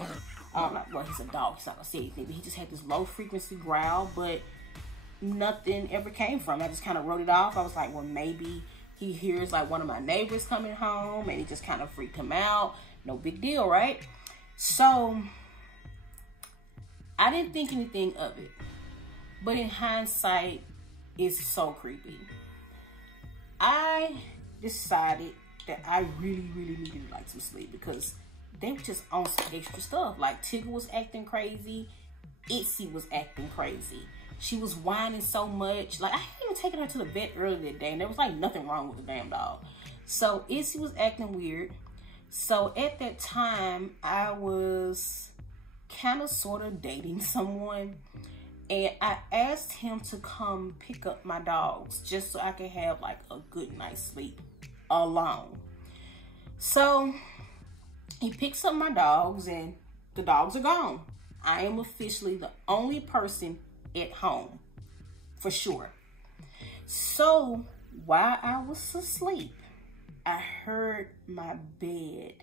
Well, he's a dog, he's not gonna say anything, but he just had this low frequency growl, but nothing ever came from it. I just kind of wrote it off. I was like, well, maybe he hears like one of my neighbors coming home and it just kind of freaked him out. No big deal, right? So I didn't think anything of it. But in hindsight, it's so creepy. I decided that I really, really needed like some sleep, because they were just on some extra stuff. Like, Tigger was acting crazy. Itsy was acting crazy. She was whining so much. Like, I hadn't even taken her to the vet earlier that day, and there was like nothing wrong with the damn dog. So Itsy was acting weird. So at that time, I was kind of sort of dating someone, and I asked him to come pick up my dogs just so I could have like a good night's sleep alone. So he picks up my dogs, and the dogs are gone. I am officially the only person at home, for sure. So while I was asleep, I heard my bed,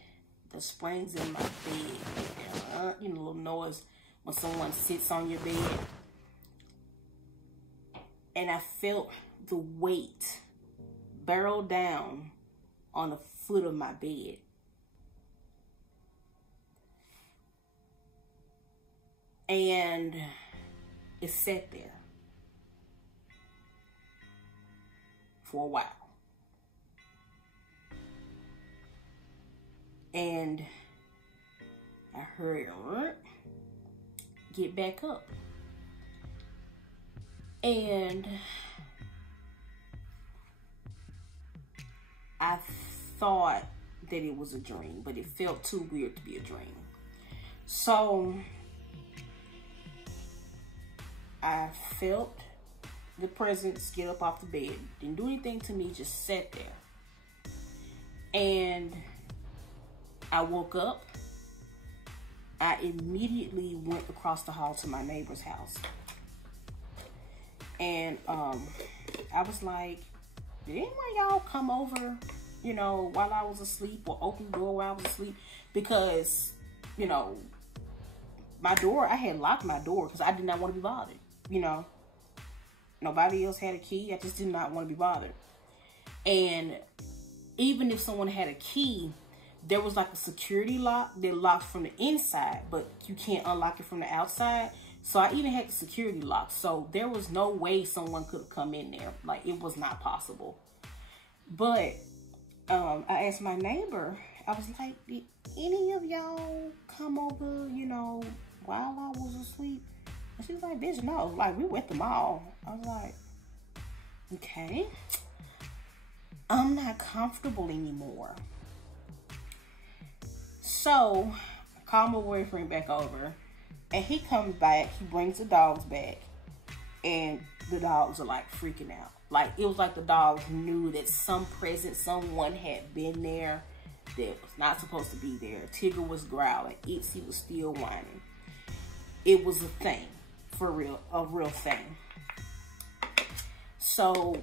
the springs in my bed, you know, a little noise when someone sits on your bed. And I felt the weight barrel down on the foot of my bed. And it sat there for a while. And I heard it get back up. And I thought that it was a dream, but it felt too weird to be a dream. So I felt the presence get up off the bed. Didn't do anything to me, just sat there. And I woke up. I immediately went across the hall to my neighbor's house. And I was like, did anyone of y'all come over, you know, while I was asleep, or open the door while I was asleep? Because, you know, my door, I had locked my door because I did not want to be bothered, you know. Nobody else had a key. I just did not want to be bothered. And even if someone had a key, there was like a security lock that locked from the inside, but you can't unlock it from the outside. So I even had the security lock. So there was no way someone could have come in there. Like, it was not possible. But I asked my neighbor, I was like, did any of y'all come over, you know, while I was asleep? And she was like, bitch, no. Like, we were at the mall. I was like, okay. I'm not comfortable anymore. So I called my boyfriend back over, and he comes back, he brings the dogs back, and the dogs are like freaking out. Like, it was like the dogs knew that some presence, someone had been there that was not supposed to be there. Tigger was growling, Itsy was still whining. It was a thing, for real, a real thing. So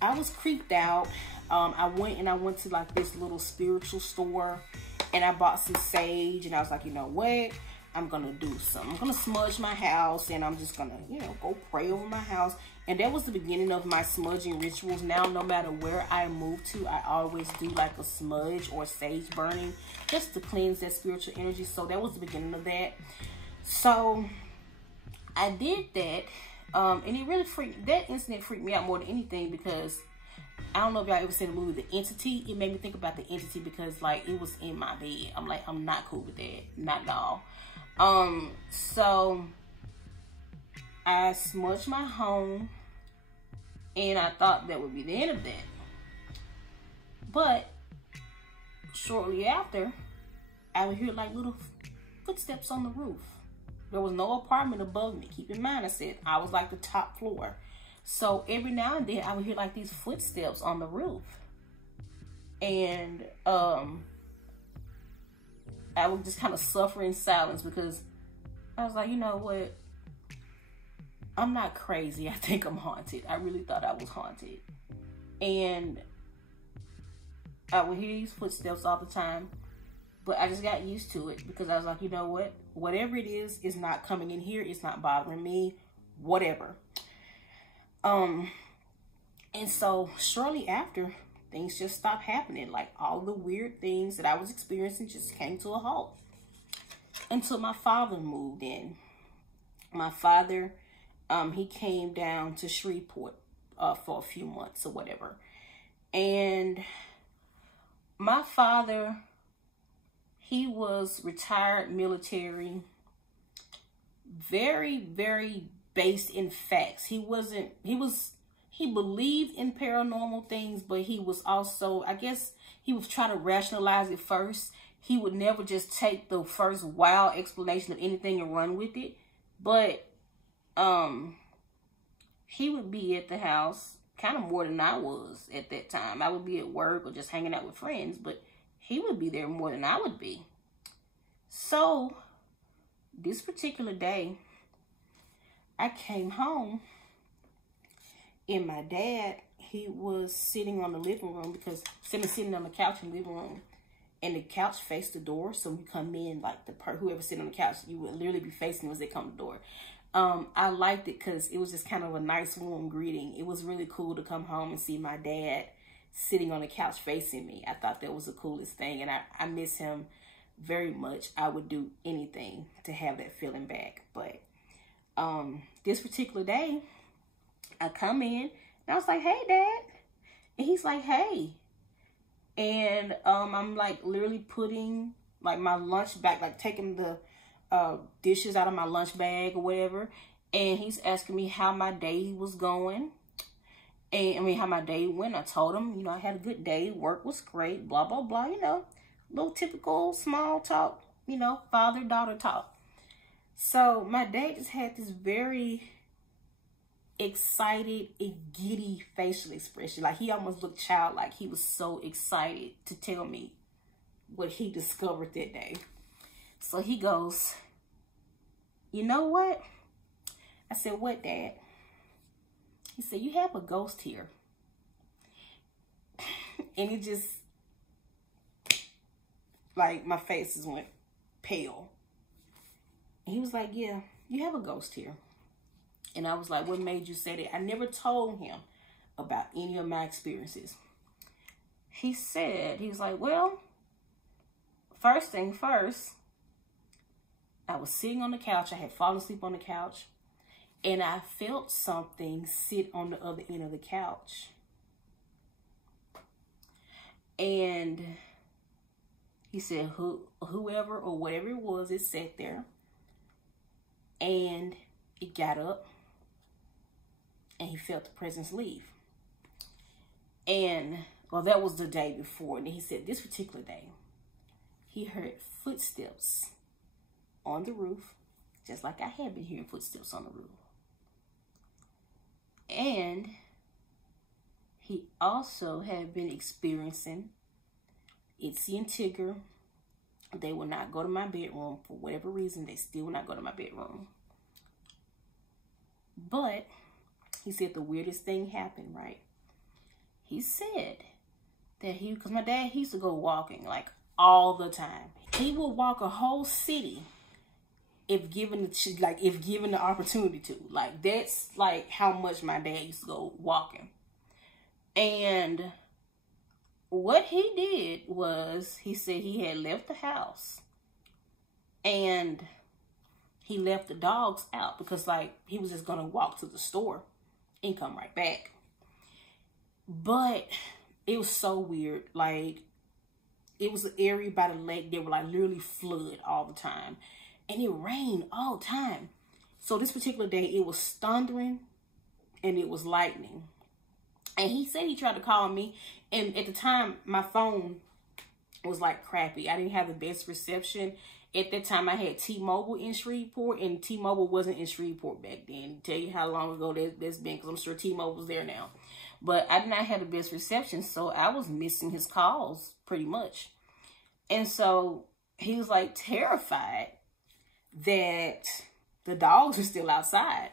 I was creeped out. I went to like this little spiritual store, and I bought some sage, and I was like, you know what? I'm gonna do something. I'm gonna smudge my house, and I'm just gonna, you know, go pray over my house. And that was the beginning of my smudging rituals. Now, no matter where I move to, I always do like a smudge or sage burning just to cleanse that spiritual energy. So that was the beginning of that. So I did that, and it really that incident freaked me out more than anything, because I don't know if y'all ever seen the movie The Entity. It made me think about The Entity, because like, it was in my bed. I'm like, I'm not cool with that, not at all. So I smudged my home, and I thought that would be the end of that. But shortly after, I would hear like little footsteps on the roof. There was no apartment above me. Keep in mind, I said I was like the top floor. So every now and then I would hear like these footsteps on the roof. And I would just kind of suffer in silence because I was like, you know what? I'm not crazy. I think I'm haunted. I really thought I was haunted. And I would hear these footsteps all the time. But I just got used to it because I was like, you know what? Whatever it is not coming in here. It's not bothering me. Whatever. And so shortly after, things just stopped happening. Like all the weird things that I was experiencing just came to a halt. Until my father moved in. My father, he came down to Shreveport for a few months or whatever. And my father, he was retired military, very, very based in facts. He believed in paranormal things, but he was also, I guess, he was trying to rationalize it first. He would never just take the first wild explanation of anything and run with it. But he would be at the house kind of more than I was at that time. I would be at work or just hanging out with friends, but he would be there more than I would be. So this particular day, I came home and my dad, he was sitting on the living room because sitting on the couch in the living room, and the couch faced the door. So we come in, like whoever sitting on the couch, you would literally be facing as they come to the door. I liked it because it was just kind of a nice warm greeting. It was really cool to come home and see my dad sitting on the couch facing me. I thought that was the coolest thing, and I miss him very much. I would do anything to have that feeling back. But this particular day, I come in and I was like, "Hey, Dad," and he's like, "Hey," and I'm like literally putting like my lunch back, like taking the dishes out of my lunch bag or whatever, and he's asking me how my day was going. And I mean, how my day went. I told him, you know, I had a good day. Work was great. Blah, blah, blah. You know, little typical small talk, you know, father-daughter talk. So my dad just had this very excited and giddy facial expression. Like he almost looked childlike. He was so excited to tell me what he discovered that day. So he goes, "You know what?" I said, "What, Dad?" He said, "You have a ghost here." And it just, like, my face just went pale. And he was like, "Yeah, you have a ghost here." And I was like, "What made you say that?" I never told him about any of my experiences. He said, he was like, "Well, first thing first, I was sitting on the couch. I had fallen asleep on the couch. And I felt something sit on the other end of the couch. And he said, whoever or whatever it was, it sat there. And it got up. And he felt the presence leave. And, well, that was the day before. And he said this particular day, he heard footsteps on the roof, just like I had been hearing footsteps on the roof. And he also had been experiencing Itsy and Tigger. They would not go to my bedroom for whatever reason. They still would not go to my bedroom. But he said the weirdest thing happened, right? He said that because my dad, he used to go walking like all the time. He would walk a whole city if given the opportunity to. Like, that's like how much my dad used to go walking. And what he did was, he said he had left the house and he left the dogs out because, like, he was just gonna walk to the store and come right back. But it was so weird. Like, it was an area by the lake that would like literally flood all the time. And it rained all the time. So this particular day, it was thundering and it was lightning. And he said he tried to call me. And at the time, my phone was like crappy. I didn't have the best reception. At that time, I had T-Mobile in Shreveport, and T-Mobile wasn't in Shreveport back then. Tell you how long ago that's been, because I'm sure T-Mobile's there now. But I did not have the best reception, so I was missing his calls pretty much. And so he was like terrified that the dogs were still outside.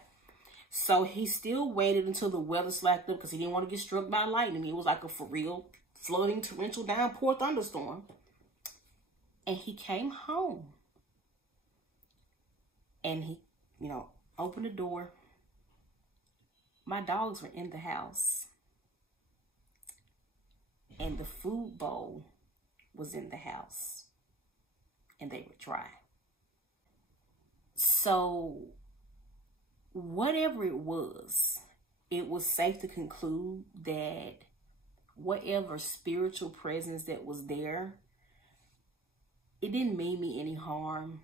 So he still waited until the weather slacked up because he didn't want to get struck by lightning. It was like a for real flooding torrential downpour thunderstorm. And he came home. And he, you know, opened the door. My dogs were in the house. And the food bowl was in the house. And they were dry. So, whatever it was safe to conclude that whatever spiritual presence that was there, it didn't mean me any harm.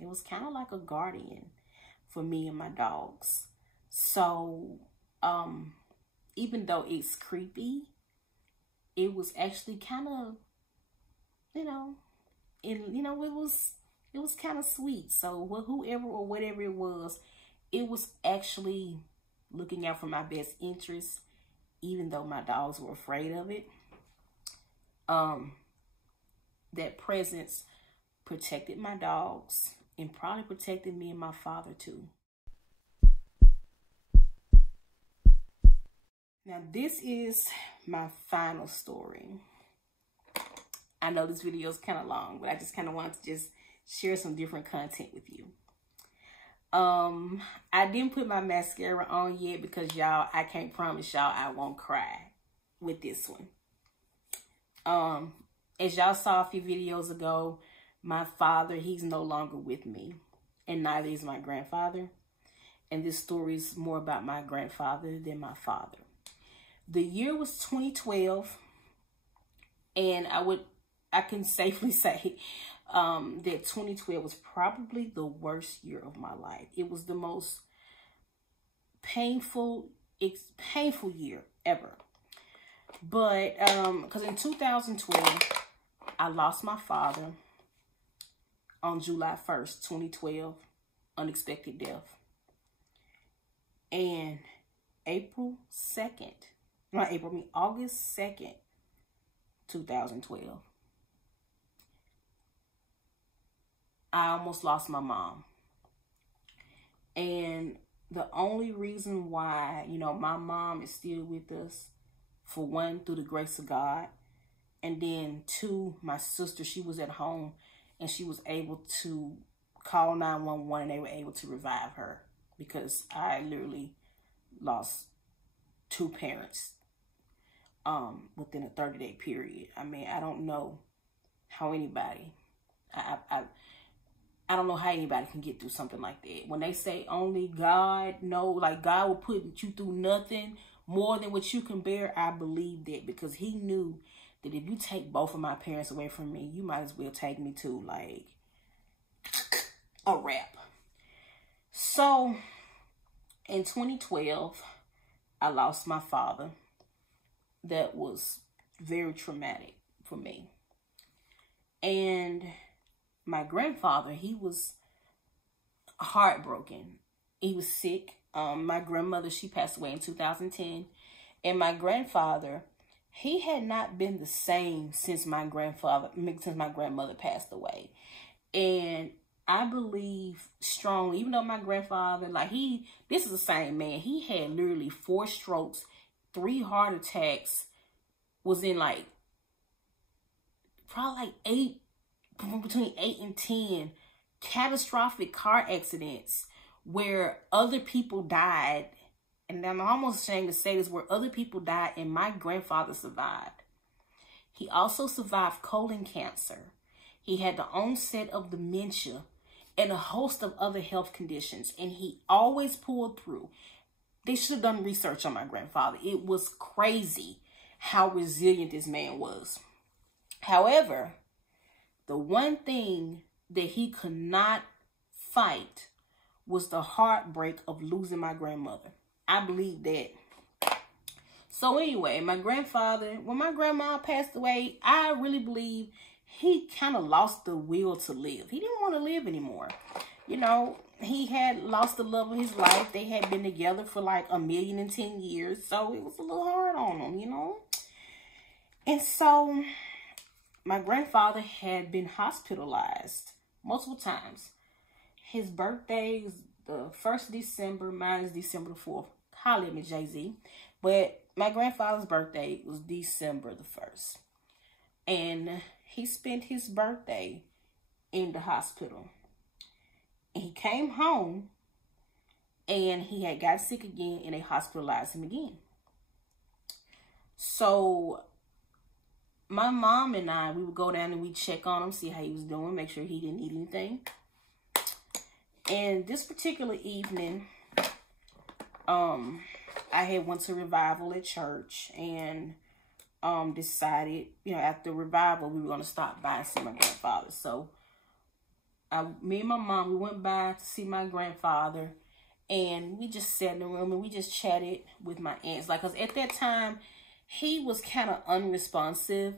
It was kind of like a guardian for me and my dogs. So, even though it's creepy, it was actually kind of, you know, it was kind of sweet. So whoever or whatever it was actually looking out for my best interests, even though my dogs were afraid of it. That presence protected my dogs and probably protected me and my father too. Now this is my final story. I know this video is kind of long, but I just kind of wanted to just share some different content with you. I didn't put my mascara on yet because y'all, I can't promise y'all I won't cry with this one. As y'all saw a few videos ago, my father, he's no longer with me, and neither is my grandfather. And this story is more about my grandfather than my father. The year was 2012, and I can safely say that 2012 was probably the worst year of my life. It was the most painful year ever. But because in 2012, I lost my father on July 1st, 2012, unexpected death. And August 2nd, 2012, I almost lost my mom. And the only reason why, you know, my mom is still with us, for one, through the grace of God, and then two, my sister, she was at home and she was able to call 911 and they were able to revive her, because I literally lost two parents within a 30-day period. I mean, I don't know how anybody, I don't know how anybody can get through something like that. When they say only God knows, like God will put you through nothing more than what you can bear, I believe that, because he knew that if you take both of my parents away from me, you might as well take me too, like a wrap. So in 2012, I lost my father. That was very traumatic for me. And my grandfather, he was heartbroken. He was sick. My grandmother, she passed away in 2010. And my grandfather, he had not been the same since my grandmother passed away. And I believe strongly, even though my grandfather, like this is the same man. He had literally 4 strokes, 3 heart attacks, was in like, probably like between 8 and 10 catastrophic car accidents where other people died. And I'm almost ashamed to say this, where other people died and my grandfather survived. He also survived colon cancer. He had the onset of dementia and a host of other health conditions. And he always pulled through. They should have done research on my grandfather. It was crazy how resilient this man was. However, the one thing that he could not fight was the heartbreak of losing my grandmother. I believe that. So anyway, my grandfather, when my grandma passed away, I really believe he kind of lost the will to live. He didn't want to live anymore. You know, he had lost the love of his life. They had been together for like 1,010 years. So it was a little hard on him, you know. And so my grandfather had been hospitalized multiple times. His birthday is the 1st December. Mine is December the 4th. Holla at me, Jay-Z. But my grandfather's birthday was December the 1st. And he spent his birthday in the hospital. And he came home and he had got sick again and they hospitalized him again. So my mom and I, we would go down and we'd check on him, see how he was doing, make sure he didn't need anything. And this particular evening, I had went to revival at church and decided, you know, after revival, we were going to stop by and see my grandfather. So me and my mom, we went by to see my grandfather and we just sat in the room and we just chatted with my aunts. Like, cause at that time, he was kind of unresponsive.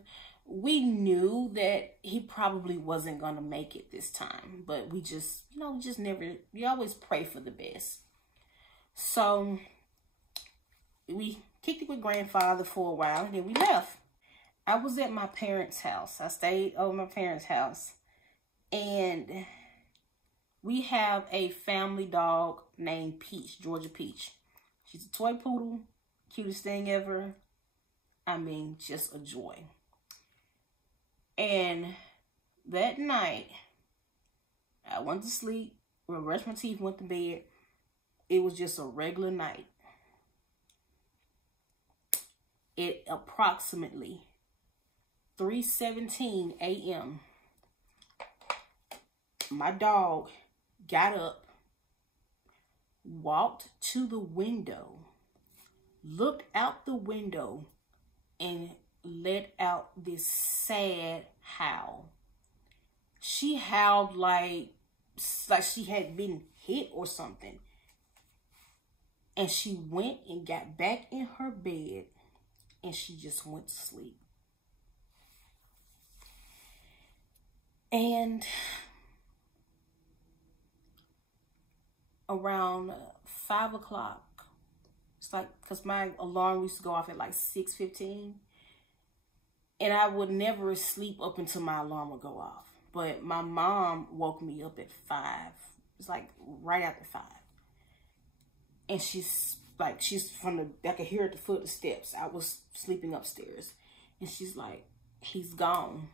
We knew that he probably wasn't going to make it this time, but we just, you know, we always pray for the best. So we kicked it with grandfather for a while and then we left. I was at my parents' house. I stayed over my parents' house. And we have a family dog named Peach, Georgia Peach. She's a toy poodle, cutest thing ever. I mean, just a joy. And that night, I went to sleep, brushed my teeth, went to bed. It was just a regular night. At approximately 3:17 a.m., my dog got up, walked to the window, looked out the window, and let out this sad howl. She howled like she had been hit or something. And she went and got back in her bed and she just went to sleep. And around 5 o'clock, it's like, because my alarm used to go off at like 6:15. And I would never sleep up until my alarm would go off. But my mom woke me up at 5. It's like right after 5. And she's from the, I could hear her at the foot of the steps. I was sleeping upstairs. And she's like, he's gone.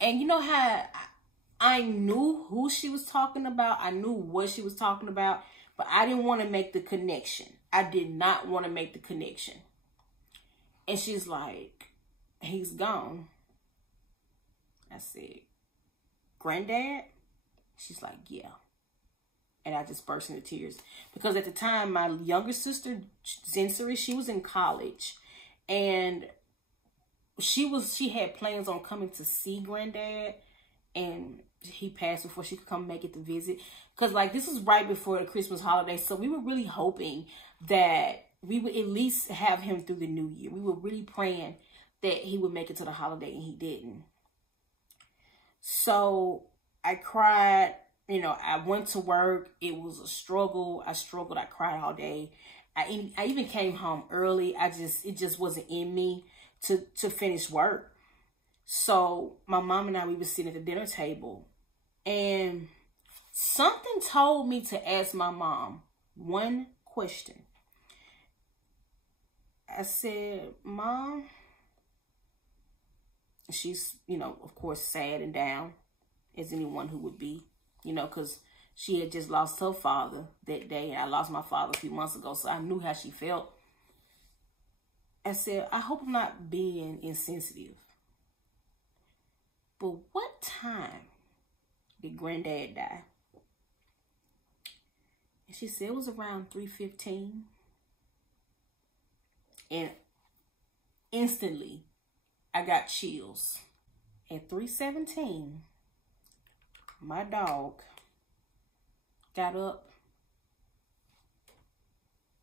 And you know how I knew who she was talking about. I knew what she was talking about. But I didn't want to make the connection. I did not want to make the connection. And she's like, he's gone. I said, Granddad? She's like, yeah. And I just burst into tears. Because at the time, my younger sister, Zensari, she was in college. And she had plans on coming to see Granddad. And he passed before she could come make it to visit. Because, like, this was right before the Christmas holiday. So we were really hoping that we would at least have him through the new year. We were really praying that he would make it to the holiday, and he didn't. So I cried. You know, I went to work. It was a struggle. I struggled. I cried all day. I even came home early. It just wasn't in me to finish work. So my mom and I, we were sitting at the dinner table, and something told me to ask my mom one question. I said, Mom, she's, you know, of course, sad and down, as anyone who would be, you know, because she had just lost her father that day. And I lost my father a few months ago, so I knew how she felt. I said, I hope I'm not being insensitive, but what time did Granddad die? And she said it was around 3:15. And instantly, I got chills. At 3:17, my dog got up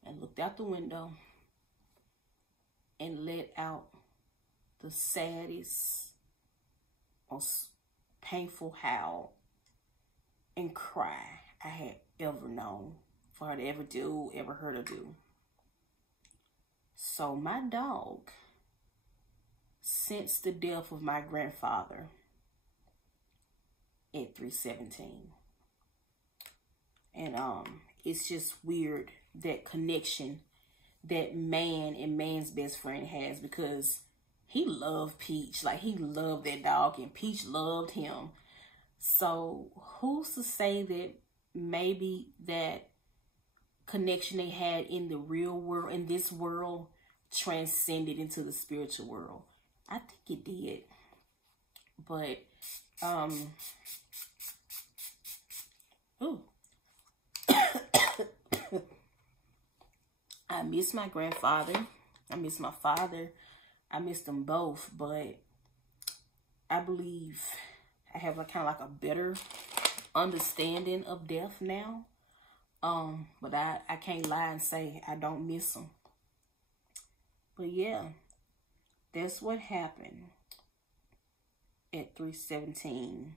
and looked out the window and let out the saddest, most painful howl and cry I had ever known for her to ever do, ever heard her do. So my dog, since the death of my grandfather at 317, and it's just weird, that connection that man and man's best friend has, because he loved Peach. Like, he loved that dog and Peach loved him. So who's to say that maybe that connection they had in the real world, in this world, transcended into the spiritual world? I think it did. But ooh. I miss my grandfather. I miss my father. I miss them both, but I believe I have kind of like a better understanding of death now. But I can't lie and say I don't miss them. But yeah, that's what happened at 3:17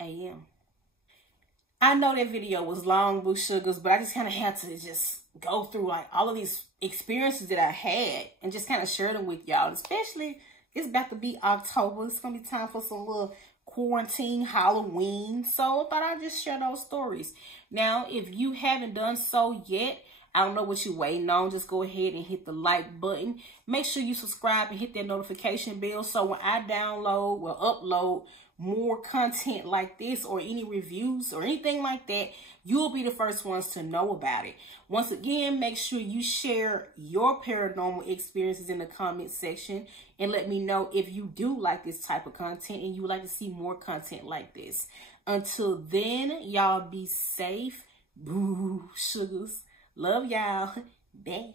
a.m. I know that video was long, Boo Sugars, but I just kind of had to just go through like all of these experiences that I had and just kind of share them with y'all. Especially, it's about to be October. It's going to be time for some little quarantine Halloween. So I thought I'd just share those stories. Now, if you haven't done so yet, I don't know what you're waiting on. Just go ahead and hit the like button. Make sure you subscribe and hit that notification bell so when I download or upload more content like this, or any reviews or anything like that, you'll be the first ones to know about it. Once again, make sure you share your paranormal experiences in the comment section and let me know if you do like this type of content and you would like to see more content like this. Until then, y'all be safe. Boo Sugars. Love y'all. Bye.